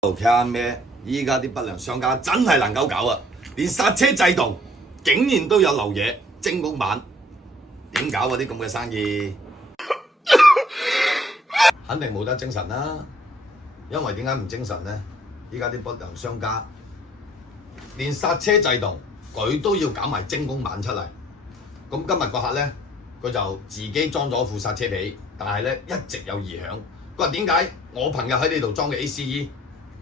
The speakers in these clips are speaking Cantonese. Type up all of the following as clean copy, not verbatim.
睇下咩？依家啲不良商家真係能夠搞啊！連剎車制動竟然都有漏嘢，精工版點搞啊？啲咁嘅生意肯定冇得精神啦。因為點解唔精神呢？依家啲不良商家連剎車制動佢都要搞埋精工版出嚟。咁今日個客呢，佢就自己裝咗副剎車皮，但係呢一直有異響。佢話點解我朋友喺呢度裝嘅 ACE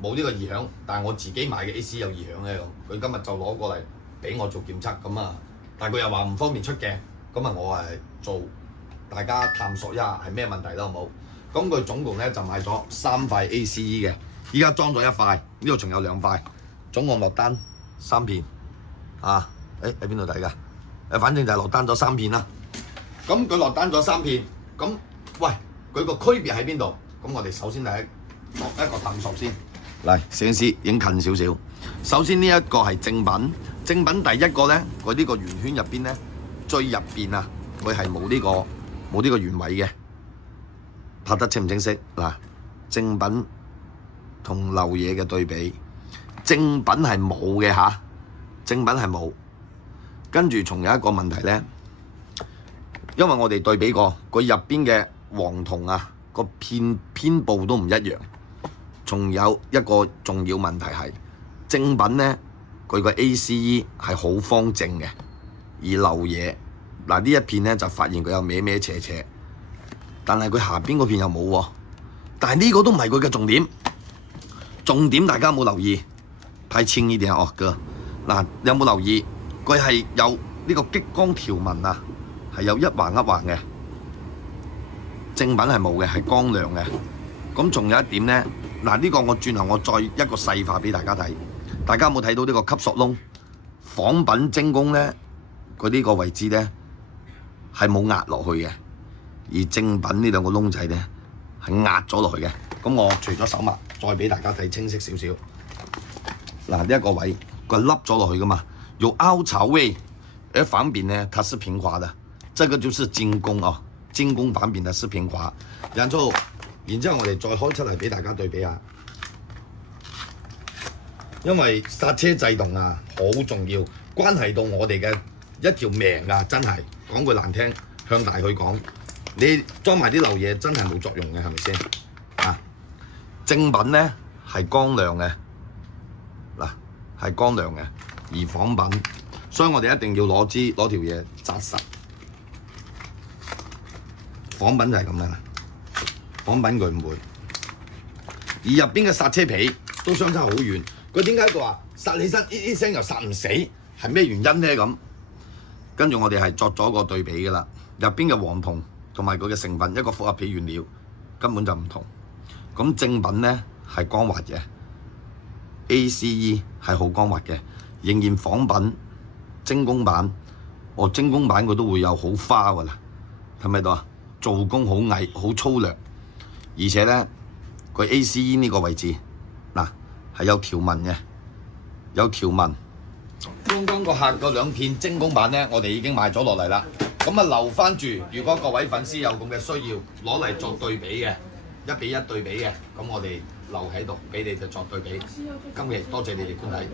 冇呢個異響，但係我自己買嘅 ACE 有異響咧咁。佢今日就攞過嚟俾我做檢測咁啊，但係佢又話唔方便出鏡，咁啊我做大家探索一下係咩問題啦，好冇？咁佢總共咧就買咗3塊 ACE 嘅，依家裝咗1塊，呢度仲有2塊，總共落單3片啊！喺邊度睇㗎？反正就係落單咗3片啦。咁佢落單咗3片，咁喂佢個區別喺邊度？咁我哋首先係一個探索先。嚟，攝影師影近少少。首先呢一個係正品，正品第一個咧，佢呢個圓圈入邊咧，最入邊啊，佢係冇呢個圓位嘅。拍得清唔清晰？嗱，正品同漏嘢嘅對比，正品係冇嘅嚇，正品係冇。跟住仲有一個問題咧，因為我哋對比過，佢入邊嘅黃銅啊，個偏佈都唔一樣。仲有一個重要問題係正品咧，佢個 ACE 係好方正嘅，而漏嘢嗱呢一片咧就發現佢有歪歪斜斜，但係佢下邊嗰片又冇喎。但係呢個都唔係佢嘅重點，重點大家有冇留意？太輕呢啲啊，哥嗱，有冇留意？佢係有呢個激光條紋啊，係有一橫一橫嘅。正品係冇嘅，係光亮嘅。咁仲有一點咧。嗱，呢個我轉頭我再一個細化俾大家睇，大家有冇睇到呢個吸索窿？仿品精工咧，佢呢個位置咧係冇壓落去嘅，而正品呢兩個窿仔咧係壓咗落去嘅。咁我除咗手抹，再俾大家睇清晰少少。嗱，呢一個位佢凹咗落去噶嘛，有凹槽位，而反邊咧它是平滑的，這個就是精工哦，精工反邊的是平滑，然之後我哋再開出嚟俾大家對比下，因為剎車制動啊好重要，關係到我哋嘅一條命啊！真係講句難聽，向大佢講，你裝埋啲漏嘢真係冇作用嘅，係咪先？啊，正品咧係光亮嘅，嗱係光亮嘅，而仿品，所以我哋一定要攞條嘢紮實。仿品就係咁樣啦。仿品佢唔會，而入邊嘅剎車皮都相差好遠。佢點解佢話剎起身呢聲又剎唔死？係咩原因咧？咁跟住我哋係作咗個對比㗎啦。入邊嘅黃銅同埋佢嘅成分一個複合皮原料根本就唔同。咁正品咧係光滑嘅 ，ACE 係好光滑嘅。仍然仿品精工版，精工版佢都會有好花㗎啦，睇唔睇到啊？做工好矮好粗略。而且咧，佢 ACE 呢個位置嗱係有條紋嘅，有條紋。剛剛個客嗰2片精工版咧，我哋已經買咗落嚟啦。咁啊留翻住，如果各位粉絲有咁嘅需要，攞嚟做對比嘅，1比1對比嘅，咁我哋留喺度俾你哋作對比。今日多謝你哋觀睇。